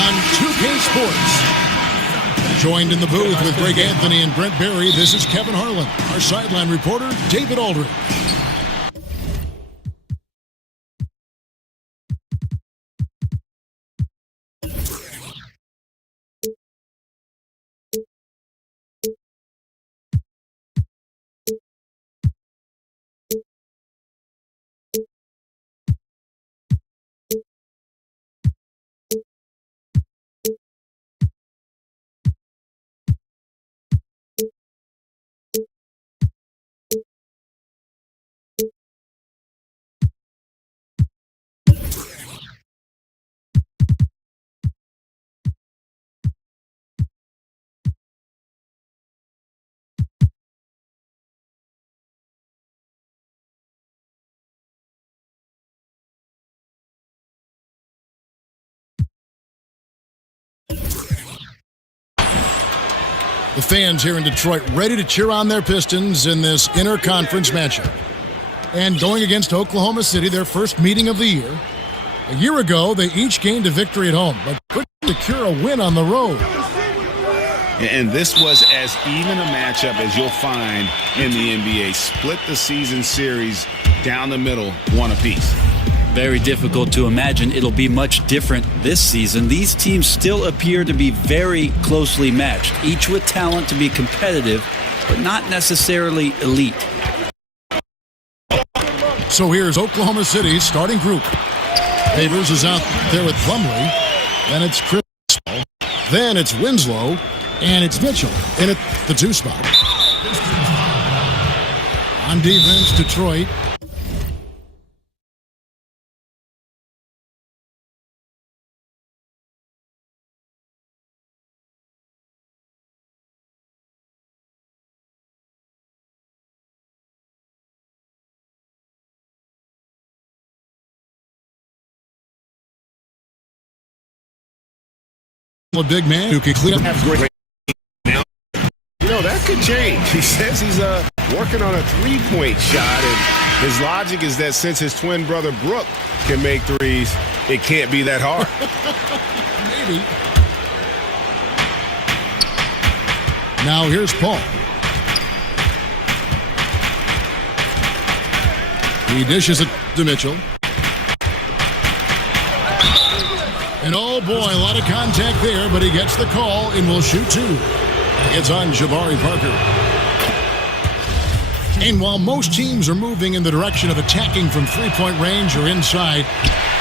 on 2K Sports. Joined in the booth with Greg Anthony and Brent Berry, this is Kevin Harlan. Our sideline reporter, David Aldridge. The fans here in Detroit ready to cheer on their Pistons in this interconference matchup. And going against Oklahoma City, their first meeting of the year. A year ago, they each gained a victory at home, but couldn't secure a win on the road. And this was as even a matchup as you'll find in the NBA. Split the season series down the middle, one apiece. Very difficult to imagine it'll be much different this season. These teams still appear to be very closely matched, each with talent to be competitive, but not necessarily elite. So here's Oklahoma City's starting group. Favors is out there with Plumlee. Then it's Chris. Then it's Winslow. And it's Mitchell in at the 2 spot. On defense, Detroit. A big man who can clean up. Now, that could change. He says he's working on a three-point shot, and his logic is that since his twin brother Brook can make threes, it can't be that hard. Maybe. Now here's Paul. He dishes it to Mitchell. And oh boy, a lot of contact there, but he gets the call and will shoot 2. It's on Jabari Parker. And while most teams are moving in the direction of attacking from three-point range or inside,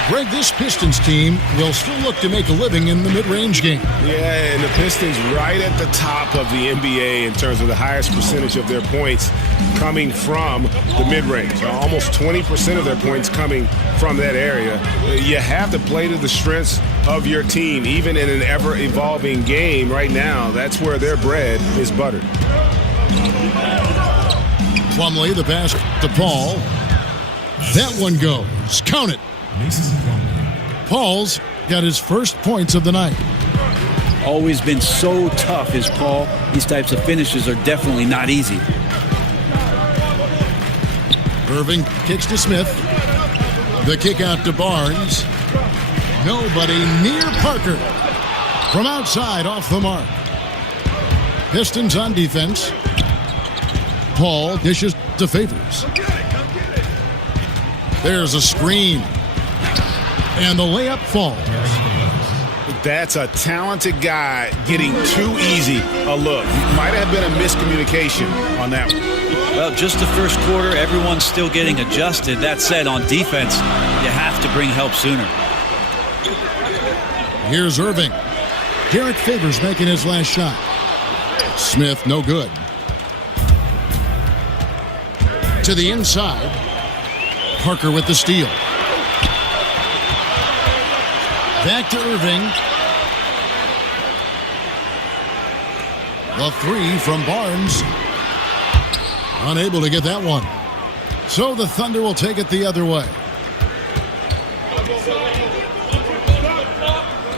Greg, this Pistons team will still look to make a living in the mid-range game. Yeah, and the Pistons right at the top of the NBA in terms of the highest percentage of their points coming from the mid-range. Almost 20% of their points coming from that area. You have to play to the strengths of your team, even in an ever-evolving game. Right now, that's where their bread is buttered. Plumlee, the pass to Paul. That one goes. Count it. Paul's got his first points of the night. Always been so tough is Paul. These types of finishes are definitely not easy. Irving kicks to Smith. The kick out to Barnes. Nobody near Parker. From outside, off the mark. Pistons on defense. Paul dishes to Favors. There's a screen. And the layup falls. That's a talented guy getting too easy a look. Might have been a miscommunication on that one. Well, just the first quarter, everyone's still getting adjusted. That said, on defense, you have to bring help sooner. Here's Irving. Derek Favors making his last shot. Smith, no good. To the inside. Parker with the steal. Back to Irving. The 3 from Barnes. Unable to get that one. So the Thunder will take it the other way.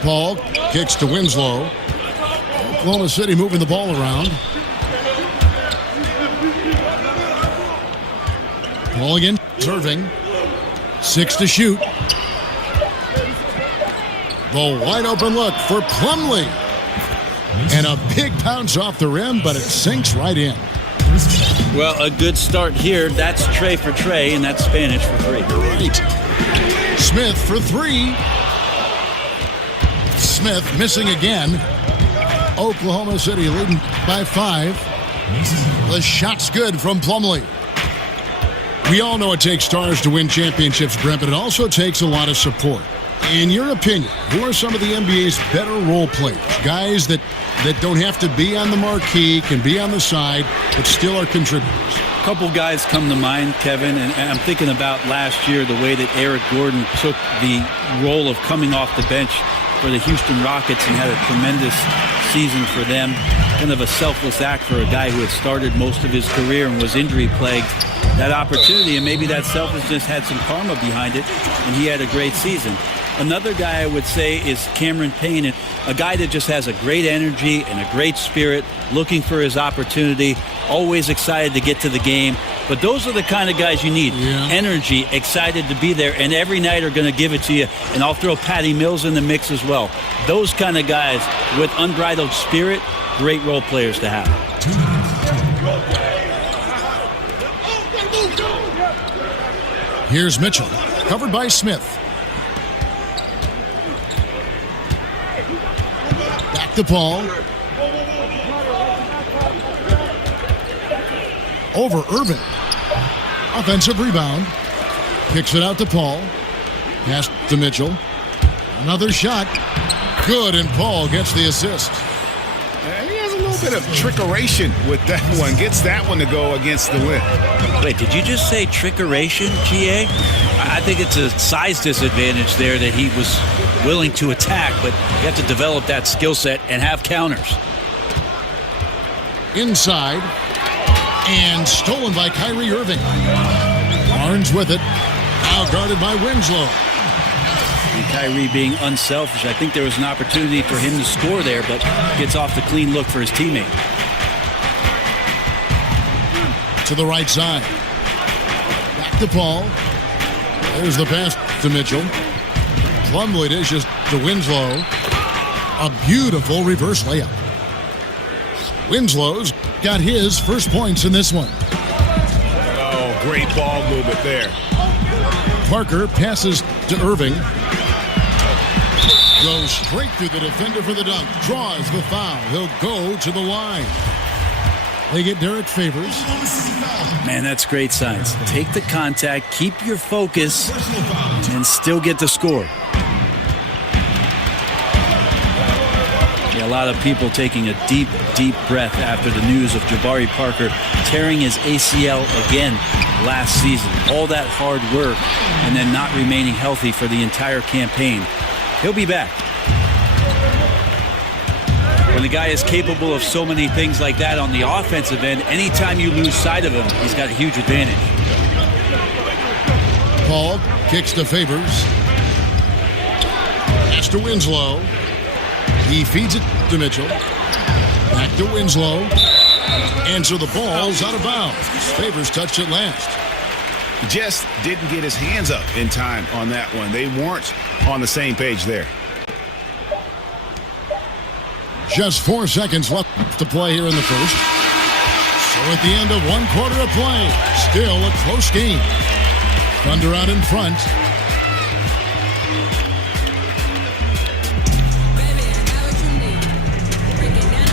Paul kicks to Winslow. Oklahoma City moving the ball around. Paul again. Irving. 6 to shoot. The wide open look for Plumlee. And a big bounce off the rim, but it sinks right in. Well, a good start here. That's Trey for Trey, and that's Spanish for 3. Right. Smith for 3. Smith missing again. Oklahoma City leading by 5. The shot's good from Plumlee. We all know it takes stars to win championships, Brent, but it also takes a lot of support. In your opinion, who are some of the NBA's better role players? Guys that don't have to be on the marquee, can be on the side, but still are contributors. A couple guys come to mind, Kevin, and I'm thinking about last year, the way that Eric Gordon took the role of coming off the bench for the Houston Rockets and had a tremendous season for them. Kind of a selfless act for a guy who had started most of his career and was injury-plagued. That opportunity, and maybe that selflessness had some karma behind it, and he had a great season. Another guy I would say is Cameron Payne, a guy that just has a great energy and a great spirit, looking for his opportunity, always excited to get to the game. But those are the kind of guys you need. Yeah. Energy, excited to be there, and every night are going to give it to you. And I'll throw Patty Mills in the mix as well. Those kind of guys with unbridled spirit, great role players to have. Here's Mitchell, covered by Smith. Back to Paul. Over Irvin. Offensive rebound. Kicks it out to Paul. Pass to Mitchell. Another shot. Good, and Paul gets the assist. He has a little bit of trickeration with that one. Gets that one to go against the rim. Wait, did you just say trickeration, GA? I think it's a size disadvantage there that he was willing to attack, but you have to develop that skill set and have counters. Inside. And stolen by Kyrie Irving. Barnes with it. Now guarded by Winslow. And Kyrie being unselfish, I think there was an opportunity for him to score there, but gets off the clean look for his teammate. To the right side. Back to Paul. There's the pass to Mitchell. Plumlee dishes to Winslow. A beautiful reverse layup. Winslow's got his first points in this one. Oh, great ball movement there. Parker passes to Irving. Goes straight through the defender for the dunk. Draws the foul. He'll go to the line. They get Derek Favors. Man, that's great signs. Take the contact, keep your focus, and still get the score. Yeah, a lot of people taking a deep, deep breath after the news of Jabari Parker tearing his ACL again last season. All that hard work and then not remaining healthy for the entire campaign. He'll be back. When the guy is capable of so many things like that on the offensive end, anytime you lose sight of him, he's got a huge advantage. Paul kicks to Favors. Pass to Winslow. He feeds it to Mitchell. Back to Winslow. And so the ball's out of bounds. Favors touched it last. Just didn't get his hands up in time on that one. They weren't on the same page there. Just 4 seconds left to play here in the first. So at the end of one quarter of play, still a close game. Thunder out in front.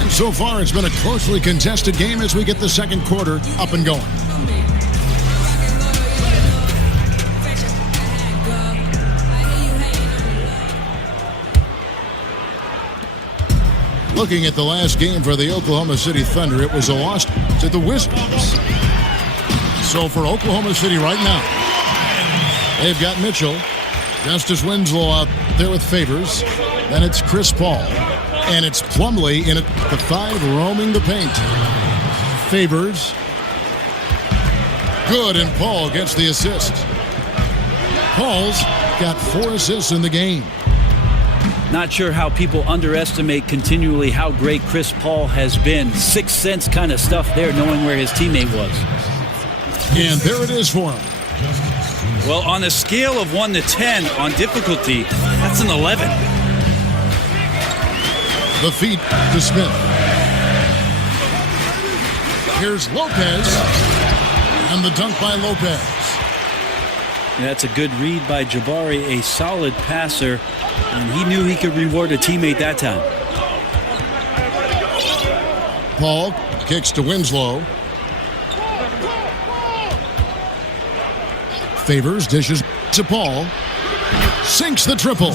And so far, it's been a closely contested game as we get the second quarter up and going. Looking at the last game for the Oklahoma City Thunder, it was a loss to the Wizards. So for Oklahoma City right now, they've got Mitchell, Justice Winslow out there with Favors. Then it's Chris Paul. And it's Plumlee in at the 5 roaming the paint. Favors. Good, and Paul gets the assist. Paul's got 4 assists in the game. Not sure how people underestimate continually how great Chris Paul has been. Sixth sense kind of stuff there, knowing where his teammate was. And there it is for him. Well, on a scale of 1 to 10 on difficulty, that's an 11. The feed to Smith. Here's Lopez. And the dunk by Lopez. That's a good read by Jabari, a solid passer, and he knew he could reward a teammate that time. Paul kicks to Winslow. Favors dishes to Paul. Sinks the triple.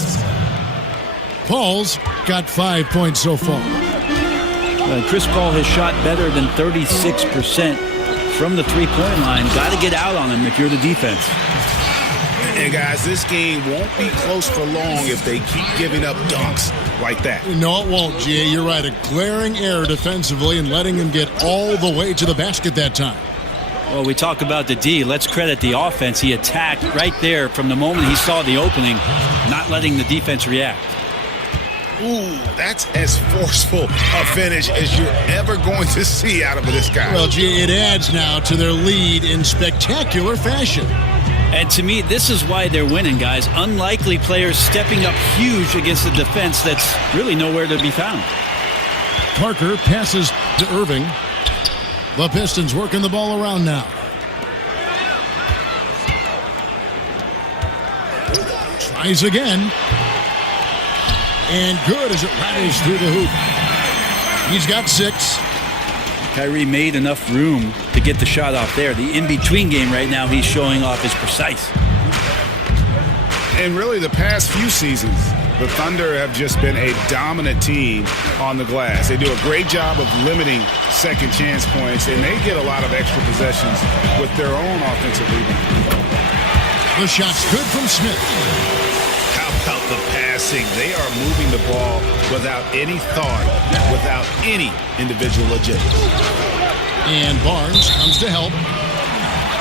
Paul's got 5 points so far. Chris Paul has shot better than 36% from the three-point line. Got to get out on him if you're the defense. And guys, this game won't be close for long if they keep giving up dunks like that. No, it won't, G.A. You're right. A glaring error defensively and letting him get all the way to the basket that time. Well, we talk about the D. Let's credit the offense. He attacked right there from the moment he saw the opening, not letting the defense react. Ooh, that's as forceful a finish as you're ever going to see out of this guy. Well, G.A., it adds now to their lead in spectacular fashion. And to me, this is why they're winning, guys. Unlikely players stepping up huge against a defense that's really nowhere to be found. Parker passes to Irving. The Pistons working the ball around now. Tries again. And good as it rattles through the hoop. He's got 6. Kyrie made enough room to get the shot off there. The in-between game right now he's showing off is precise. And really the past few seasons, the Thunder have just been a dominant team on the glass. They do a great job of limiting second chance points, and they get a lot of extra possessions with their own offensive rebound. The shot's good from Smith. How about the passing? They are moving the ball without any thought, without any individual agenda. And Barnes comes to help.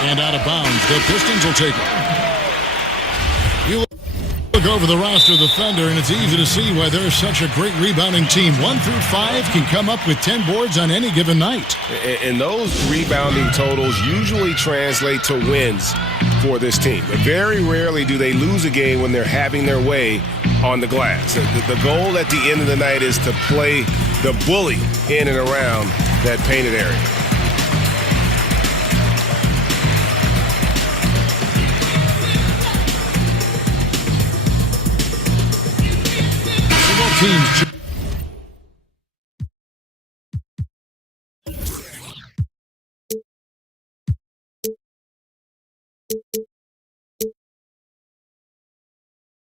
And out of bounds, the Pistons will take it. You look over the roster of the Thunder, and it's easy to see why they're such a great rebounding team. 1 through 5 can come up with 10 boards on any given night. And those rebounding totals usually translate to wins for this team. But very rarely do they lose a game when they're having their way on the glass. The goal at the end of the night is to play the bully in and around that painted area. Teams.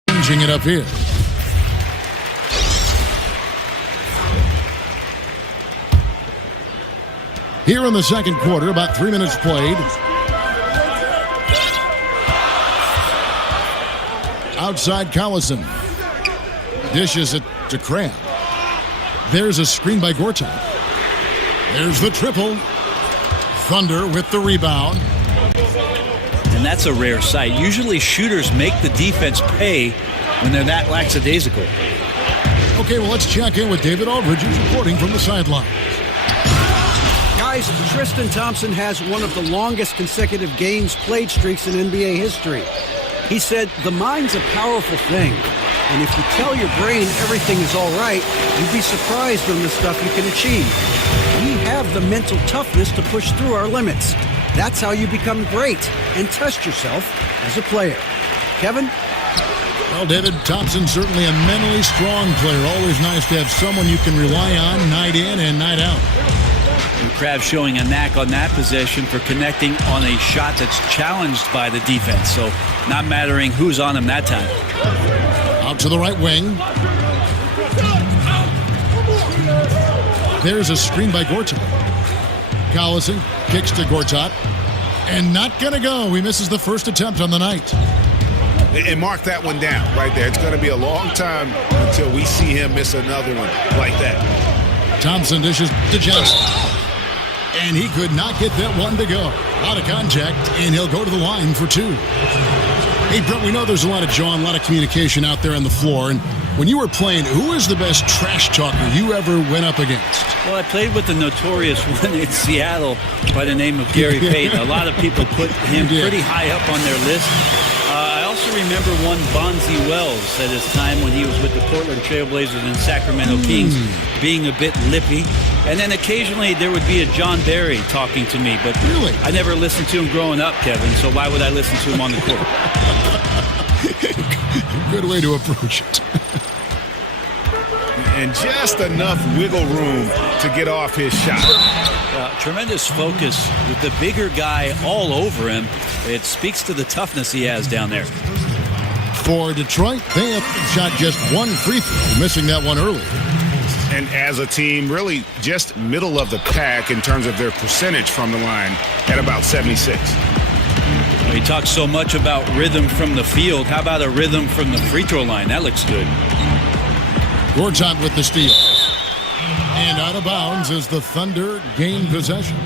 Changing it up here. Here in the second quarter, about 3 minutes played. Outside Collison. Dishes it to Cram. There's a screen by Gortat. There's the triple. Thunder with the rebound. And that's a rare sight. Usually shooters make the defense pay when they're that lackadaisical. Okay, well, let's check in with David Aldridge, who's reporting from the sidelines. Guys, Tristan Thompson has one of the longest consecutive games played streaks in NBA history. He said, the mind's a powerful thing. And if you tell your brain everything is all right, you'd be surprised on the stuff you can achieve. We have the mental toughness to push through our limits. That's how you become great and test yourself as a player. Kevin? Well, David, Thompson certainly a mentally strong player. Always nice to have someone you can rely on night in and night out. And Crabbe showing a knack on that possession for connecting on a shot that's challenged by the defense. So not mattering who's on him that time. Out to the right wing. There's a screen by Gortat. Collison kicks to Gortat. And not going to go. He misses the first attempt on the night. And mark that one down right there. It's going to be a long time until we see him miss another one like that. Thompson dishes to Johnson. And he could not get that one to go. Out of contact, and he'll go to the line for 2. Hey, Brett, we know there's a lot of John, a lot of communication out there on the floor. And when you were playing, who was the best trash talker you ever went up against? Well, I played with the notorious one in Seattle by the name of Gary Payton. A lot of people put him pretty high up on their list. I also remember one Bonzi Wells at his time when he was with the Portland Trailblazers and Sacramento Kings, being a bit lippy. And then occasionally there would be a John Barry talking to me. But really, I never listened to him growing up, Kevin, so why would I listen to him on the court? Good way to approach it. And just enough wiggle room to get off his shot. Tremendous focus with the bigger guy all over him. It speaks to the toughness he has down there. For Detroit, they have shot just one free throw, missing that one earlier. And as a team, really just middle of the pack in terms of their percentage from the line at about 76. He talks so much about rhythm from the field. How about a rhythm from the free throw line? That looks good. Gortat with the steal. And out of bounds as the Thunder gain possession.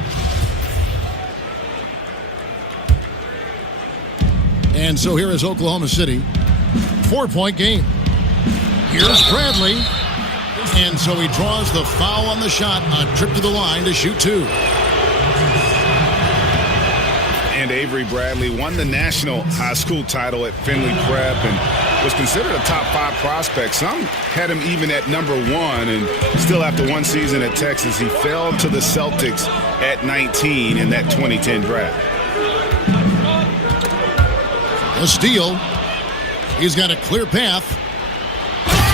And so here is Oklahoma City. 4-point game. Here's Bradley. And so he draws the foul on the shot. A trip to the line to shoot two. And Avery Bradley won the national high school title at Findlay Prep and was considered a top 5 prospect. Some had him even at number 1, and still after one season at Texas, he fell to the Celtics at 19 in that 2010 draft. A steal. He's got a clear path.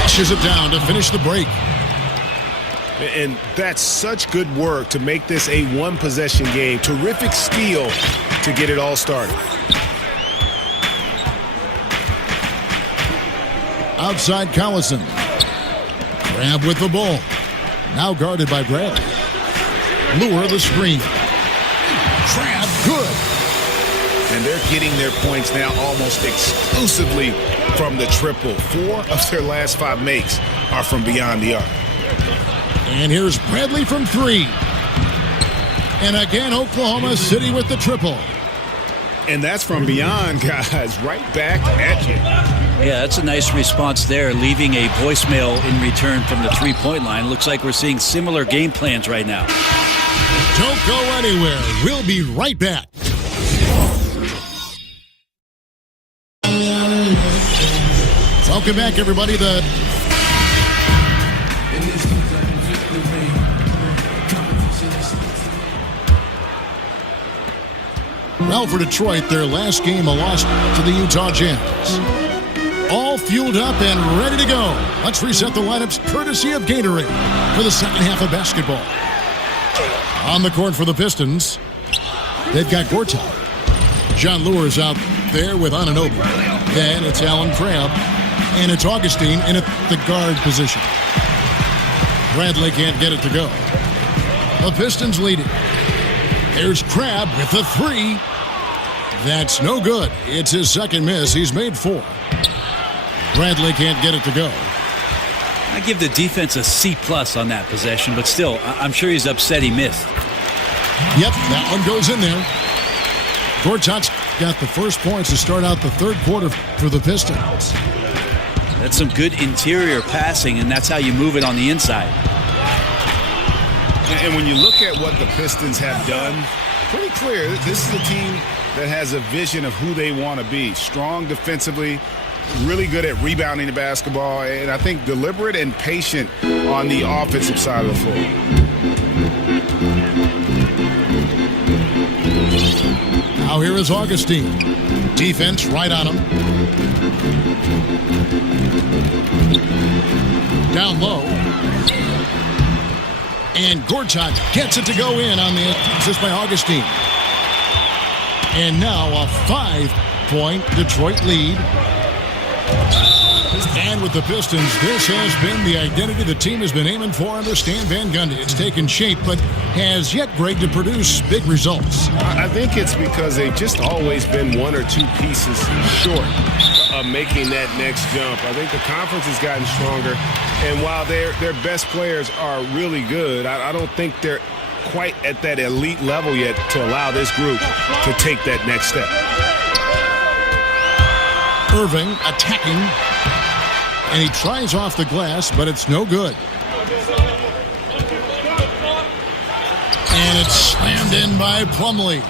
Pushes it down to finish the break. And that's such good work to make this a one-possession game. Terrific steal to get it all started. Outside Collison. Grab with the ball. Now guarded by Bradley. Lure the screen. Grab good. And they're getting their points now almost exclusively from the triple. 4 of their last 5 makes are from beyond the arc. And here's Bradley from 3. And again, Oklahoma City with the triple. And that's from beyond, guys. Right back at you. Yeah, that's a nice response there, leaving a voicemail in return from the three-point line. Looks like we're seeing similar game plans right now. Don't go anywhere. We'll be right back. Welcome back, everybody. Well, for Detroit, their last game, a loss to the Utah Jazz. All fueled up and ready to go. Let's reset the lineups courtesy of Gatorade for the second half of basketball. On the court for the Pistons, they've got Gortat. John Lure's out there with Anunoby. Then it's Allen Crabbe. And it's Augustine in the guard position. Bradley can't get it to go. The Pistons lead it. There's Crabbe with the 3. That's no good. It's his second miss. He's made 4. Bradley can't get it to go. I give the defense a C+ on that possession, but still, I'm sure he's upset he missed. Yep, that one goes in there. Gortat's got the first points to start out the third quarter for the Pistons. That's some good interior passing, and that's how you move it on the inside. And when you look at what the Pistons have done, pretty clear, this is a team that has a vision of who they want to be. Strong defensively, really good at rebounding the basketball, and I think deliberate and patient on the offensive side of the floor. Now here is Augustine. Defense right on him. Down low. And Gortat gets it to go in on the assist by Augustine. And now a 5-point Detroit lead. And with the Pistons, this has been the identity the team has been aiming for under Stan Van Gundy. It's taken shape, but has yet Greg to produce big results. I think it's because they've just always been 1 or 2 pieces short of making that next jump. I think the conference has gotten stronger, and while their best players are really good, I don't think they're quite at that elite level yet to allow this group to take that next step. Irving attacking, and he tries off the glass, but it's no good. And it's slammed in by Plumlee.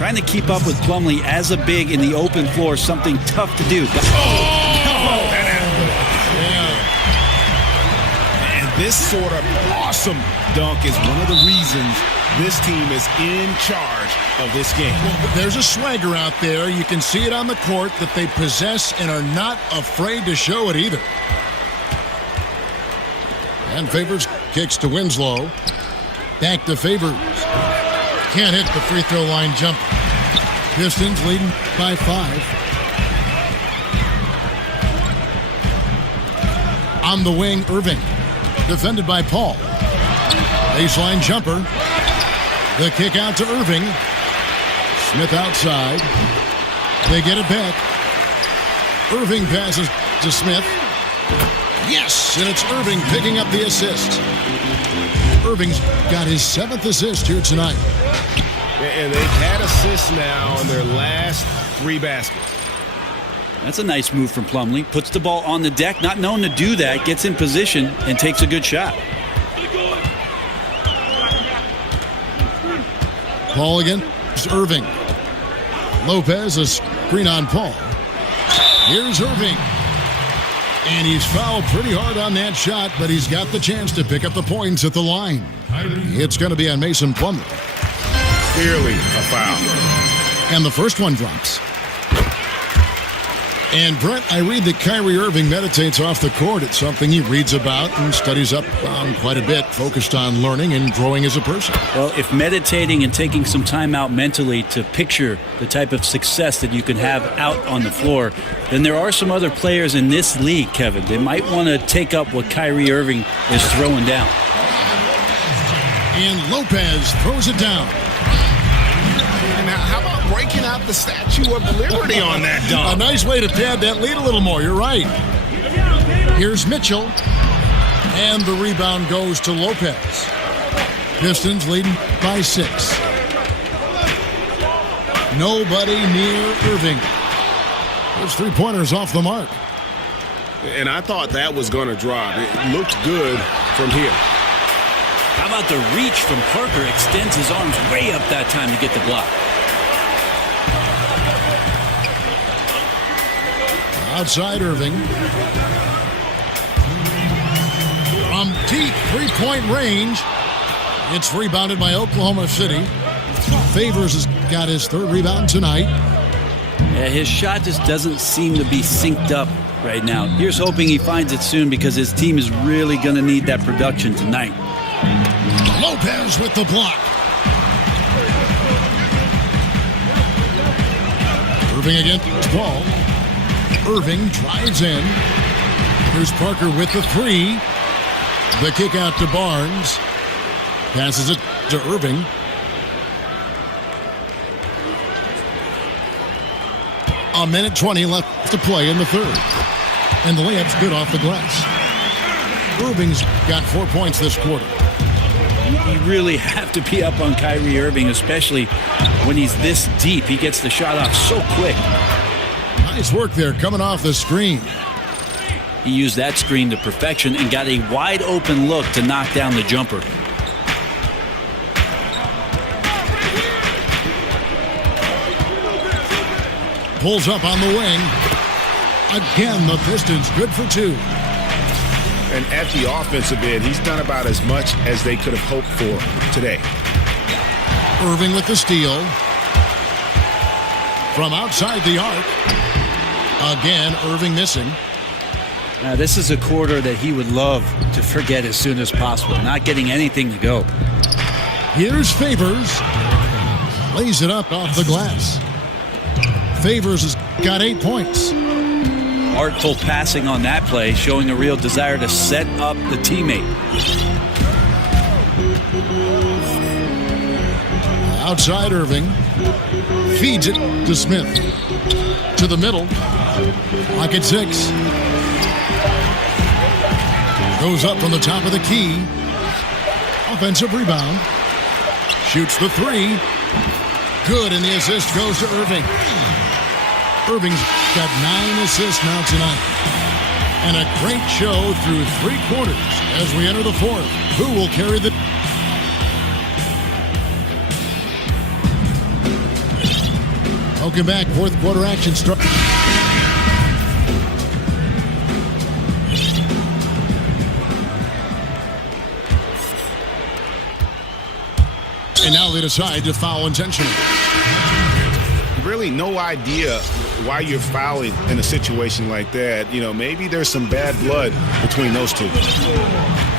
Trying to keep up with Plumlee as a big in the open floor, something tough to do. And this sort of awesome dunk is one of the reasons this team is in charge of this game. Well, there's a swagger out there. You can see it on the court that they possess and are not afraid to show it either. And Favors kicks to Winslow. Back to Favors. Can't hit the free throw line jump. Pistons leading by 5. On the wing, Irving. Defended by Paul. Baseline jumper. The kick out to Irving. Smith outside. They get it back. Irving passes to Smith. Yes, and it's Irving picking up the assist. Irving's got his 7th assist here tonight. And they've had assists now on their last 3 baskets. That's a nice move from Plumlee. Puts the ball on the deck, not known to do that, gets in position and takes a good shot. Paul again. It's Irving. Lopez, a screen on Paul. Here's Irving. And he's fouled pretty hard on that shot, but he's got the chance to pick up the points at the line. It's going to be on Mason Plumlee. Clearly a foul. And the first one drops. And Brent, I read that Kyrie Irving meditates off the court. It's something he reads about and studies up on quite a bit, focused on learning and growing as a person. Well, if meditating and taking some time out mentally to picture the type of success that you can have out on the floor, then there are some other players in this league, Kevin. They might want to take up what Kyrie Irving is throwing down. And Lopez throws it down. Now, how about breaking out the Statue of Liberty on that dunk? A nice way to pad that lead a little more. You're right. Here's Mitchell. And the rebound goes to Lopez. Pistons leading by 6. Nobody near Irving. Those 3-pointers off the mark. And I thought that was going to drop. It looked good from here. How about the reach from Parker? Extends his arms way up that time to get the block. Outside Irving. From deep 3-point range. It's rebounded by Oklahoma City. Favors has got his 3rd rebound tonight. Yeah, his shot just doesn't seem to be synced up right now. Here's hoping he finds it soon because his team is really going to need that production tonight. Lopez with the block. Irving against Paul. Irving drives in. Here's Parker with the 3. The kick out to Barnes. Passes it to Irving. A minute 20 left to play in the 3rd. And the layup's good off the glass. Irving's got 4 points this quarter. You really have to be up on Kyrie Irving, especially when he's this deep. He gets the shot off so quick. Nice work there coming off the screen. He used that screen to perfection and got a wide open look to knock down the jumper. Pulls up on the wing. Again, the Pistons good for 2. And at the offensive end, he's done about as much as they could have hoped for today. Irving with the steal. From outside the arc. Again, Irving missing. Now, this is a quarter that he would love to forget as soon as possible. Not getting anything to go. Here's Favors. Lays it up off the glass. Favors has got 8 points. Artful passing on that play, showing a real desire to set up the teammate. Outside Irving. Feeds it to Smith. To the middle. Lock at 6. Goes up from the top of the key. Offensive rebound. Shoots the 3. Good, and the assist goes to Irving. Irving's got 9 assists now tonight. And a great show through 3 quarters as we enter the 4th. Who will carry the... Welcome back. Fourth quarter action start. And now they decide to foul intentionally. Really no idea why you're fouling in a situation like that. You know, maybe there's some bad blood between those two.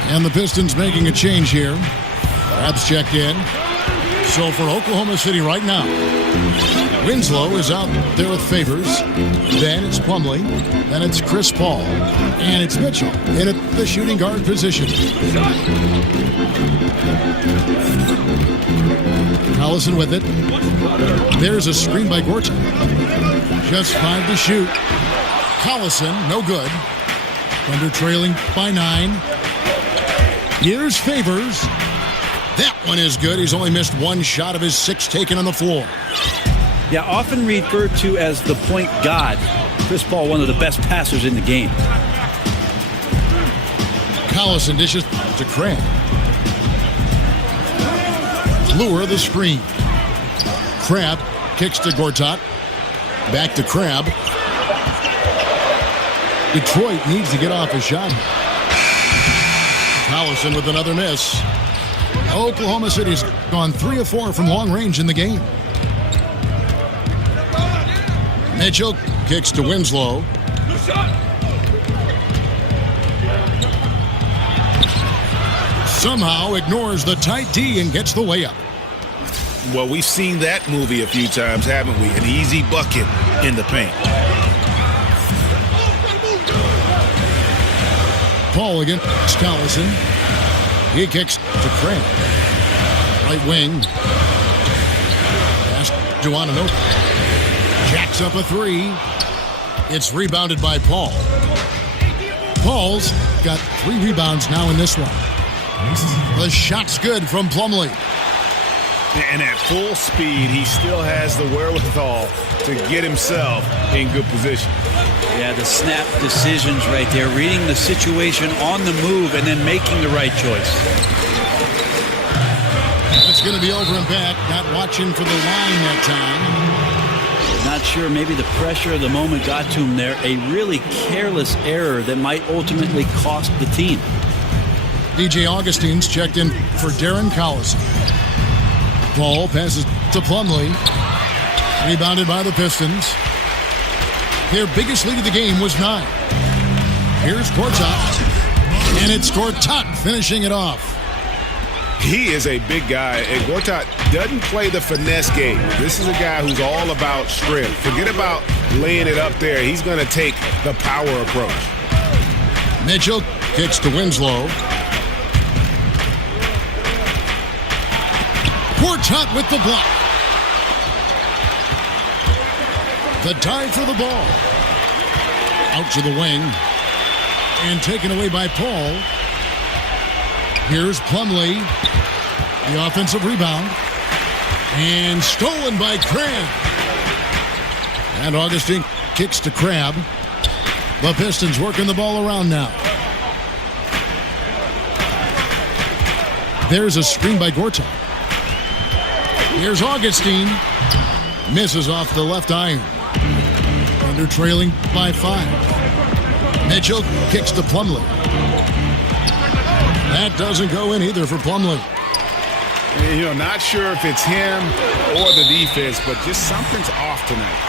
And the Pistons making a change here. Crab's checked in. So for Oklahoma City right now, Winslow is out there with Favors. Then it's Plumlee. Then it's Chris Paul. And it's Mitchell in at the shooting guard position. Collison with it. There's a screen by Gortat. Just 5 to shoot. Collison, no good. Thunder trailing by 9. Here's Favors. That one is good. He's only missed 1 shot of his 6 taken on the floor. Yeah, often referred to as the point god. Chris Paul, one of the best passers in the game. Collison dishes to Crab. Lure the screen. Crab kicks to Gortat. Back to Crab. Detroit needs to get off a shot. Collison with another miss. Oklahoma City's gone 3 of 4 from long range in the game. Mitchell kicks to Winslow. Somehow ignores the tight D and gets the way up. Well, we've seen that movie a few times, haven't we? An easy bucket in the paint. Paul against Collison. He kicks to Crane. Right wing. Pass to Ananoka. Jacks up a 3. It's rebounded by Paul. Paul's got 3 rebounds now in this one. The shot's good from Plumlee. And at full speed, he still has the wherewithal to get himself in good position. Yeah, the snap decisions right there, reading the situation on the move and then making the right choice. It's going to be over and back, not watching for the line that time. Not sure, maybe the pressure of the moment got to him there. A really careless error that might ultimately cost the team. DJ Augustine's checked in for Darren Collison. Paul passes to Plumlee. Rebounded by the Pistons. Their biggest lead of the game was 9. Here's Gortat. And it's Gortat finishing it off. He is a big guy, and Gortat doesn't play the finesse game. This is a guy who's all about strength. Forget about laying it up there. He's going to take the power approach. Mitchell kicks to Winslow. Gortat with the block. The dive for the ball. Out to the wing. And taken away by Paul. Here's Plumlee. The offensive rebound. And stolen by Crab. And Augustine kicks to Crab. The Pistons working the ball around now. There's a screen by Gortat. Here's Augustine. Misses off the left iron. Under trailing by 5. Mitchell kicks to Plumlee. That doesn't go in either for Plumlee. You know, not sure if it's him or the defense, but just something's off tonight.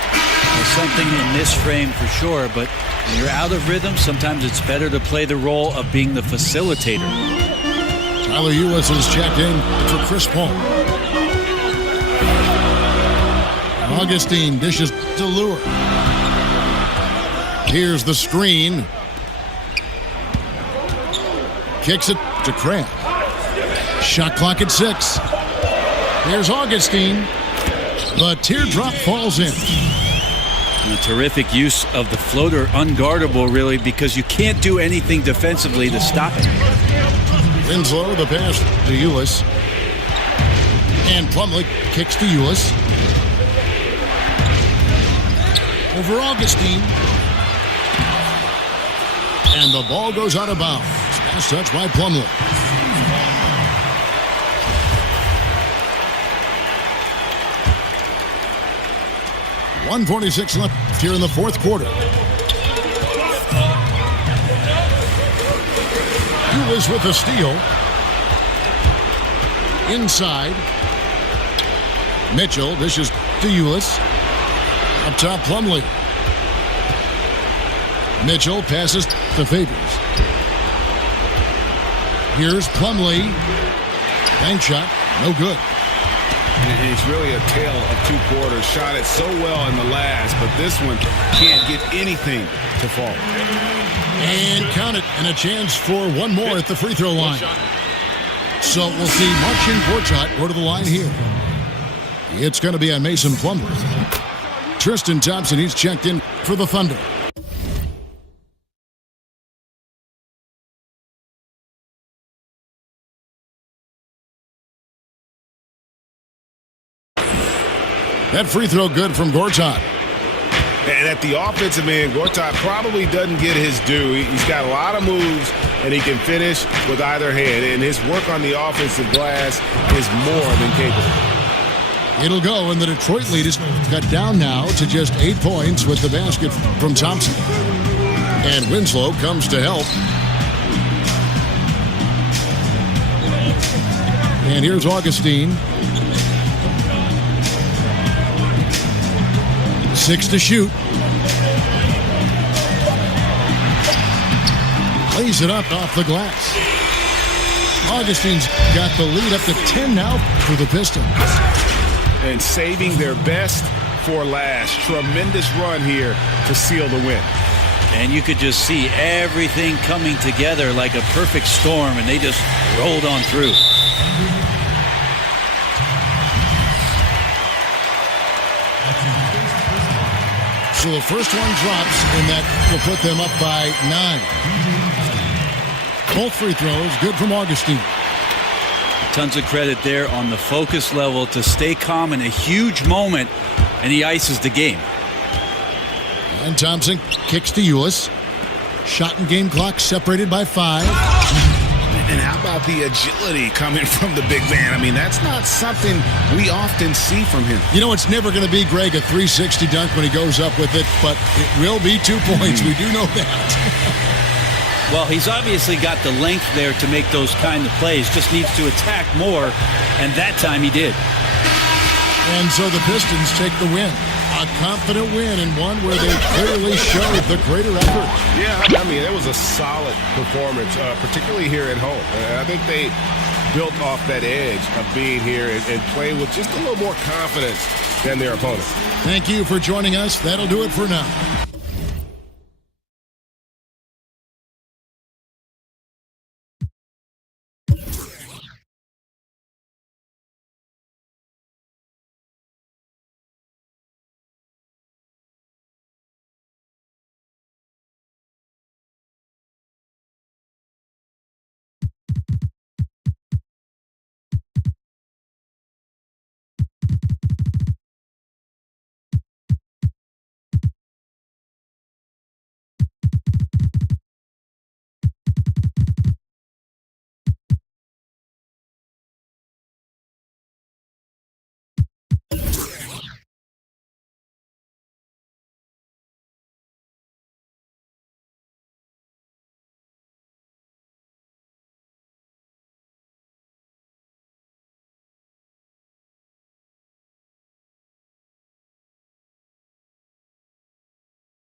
There's something in this frame for sure, but when you're out of rhythm, sometimes it's better to play the role of being the facilitator. Tyler Ulis is checked in for Chris Paul. Augustine dishes to Lure. Here's the screen. Kicks it to Crab. Shot clock at 6. Here's Augustine. The teardrop falls in. And a terrific use of the floater, unguardable really, because you can't do anything defensively to stop it. Winslow, the pass to Ulis. And Plumlee kicks to Ulis. Over Augustine. And the ball goes out of bounds. Last touch by Plumlee. 1:46 left here in the fourth quarter. Ulis with the steal. Inside. Mitchell dishes to Ulis. Up top, Plumlee. Mitchell passes to Favors. Here's Plumlee. Bank shot, no good. And it's really a tale of two quarters. Shot it so well in the last, but this one can't get anything to fall. And count it, and a chance for one more at the free throw line. So we'll see Marcin Gortat go to the line here. It's going to be on Mason Plumlee. Tristan Thompson, he's checked in for the Thunder. That free throw good from Gortat. And at the offensive end, Gortat probably doesn't get his due. He's got a lot of moves, and he can finish with either hand. And his work on the offensive glass is more than capable. It'll go, and the Detroit lead is cut down now to just 8 points with the basket from Thompson. And Winslow comes to help. And here's Augustine. 6 to shoot. Lays it up off the glass. Augustine's got the lead up to 10 now for the Pistons. And saving their best for last. Tremendous run here to seal the win. And you could just see everything coming together like a perfect storm, and they just rolled on through. So the first one drops, and that will put them up by 9. Both free throws, good from Augustine. Tons of credit there on the focus level to stay calm in a huge moment, and he ices the game. And Thompson kicks to Ulis. Shot and game clock separated by 5. And how about the agility coming from the big man? I mean, that's not something we often see from him. You know, it's never going to be, Greg, a 360 dunk when he goes up with it, but it will be 2 points. We do know that. Well, he's obviously got the length there to make those kind of plays. Just needs to attack more, and that time he did. And so the Pistons take the win. A confident win, and one where they clearly showed the greater effort. Yeah, I mean, it was a solid performance, particularly here at home. I think they built off that edge of being here and play with just a little more confidence than their opponents. Thank you for joining us. That'll do it for now.